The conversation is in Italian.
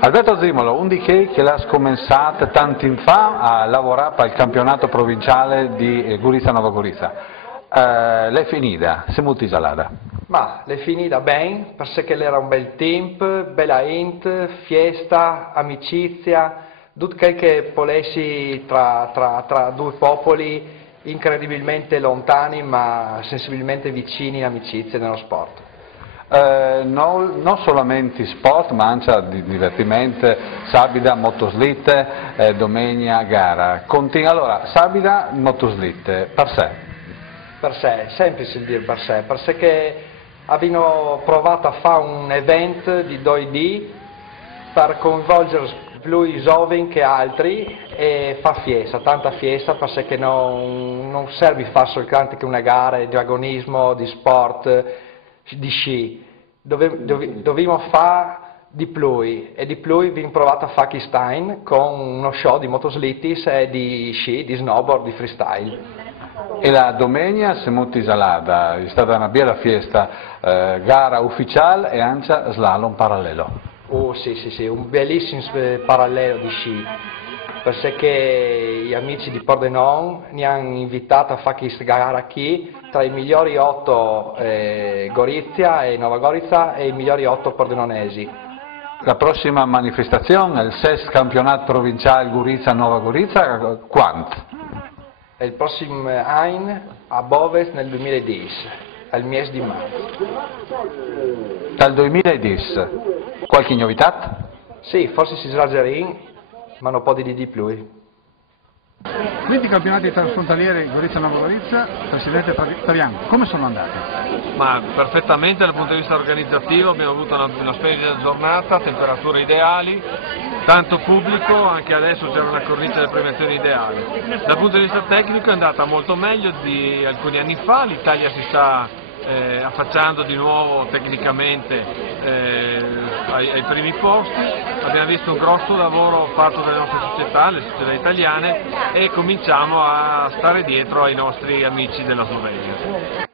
Alberto Zimolo, un di che l'ha scomensato tanti anni fa a lavorare per il campionato provinciale di Gorizia Nova Gorizia. L'è finita, sei molto isolata. Ma l'è finita bene, perché era un bel team, bella int, fiesta, amicizia, tutto quel che volessi tra due popoli incredibilmente lontani ma sensibilmente vicini in amicizia nello sport. Non solamente sport, ma anche di divertimento, sabida, motoslitte, domenica, gara. Allora, sabida, motoslitte, per sé? Per sé, è semplice il dire per sé, perché abbiamo provato a fare un evento di 2D per coinvolgere più giovani che altri e fa fiesta, tanta fiesta, perché non serve fare soltanto una gara di agonismo, di sport, di sci, dobbiamo fare di più e di più abbiamo provato a fare Kistein con uno show di motoslittis e di sci, di snowboard, di freestyle. E la domenica si è molto isolata, è stata una bella fiesta, gara ufficiale e anche slalom parallelo. Oh sì, un bellissimo parallelo di sci, perché gli amici di Pordenone mi hanno invitato a fare questa gara qui, tra i migliori 8 Gorizia e Nova Gorizia e i migliori 8 pordenonesi. La prossima manifestazione è il sesto campionato provinciale Gorizia-Nova Gorizia, quando? È il prossimo anno a Boves nel 2010, al mese di marzo. Dal 2010, qualche novità? Sì, forse si esagera, ma non può dire di più. 20 campionati transfrontalieri Gorizia-Nova Gorizia, Presidente Taviano, come sono andati? Ma perfettamente dal punto di vista organizzativo, abbiamo avuto una splendida giornata, temperature ideali, tanto pubblico, anche adesso c'era una cornice delle premiazioni ideali. Dal punto di vista tecnico è andata molto meglio di alcuni anni fa, l'Italia si sta affacciando di nuovo tecnicamente ai primi posti, abbiamo visto un grosso lavoro fatto dalle nostre società, le società italiane, e cominciamo a stare dietro ai nostri amici della Slovenia.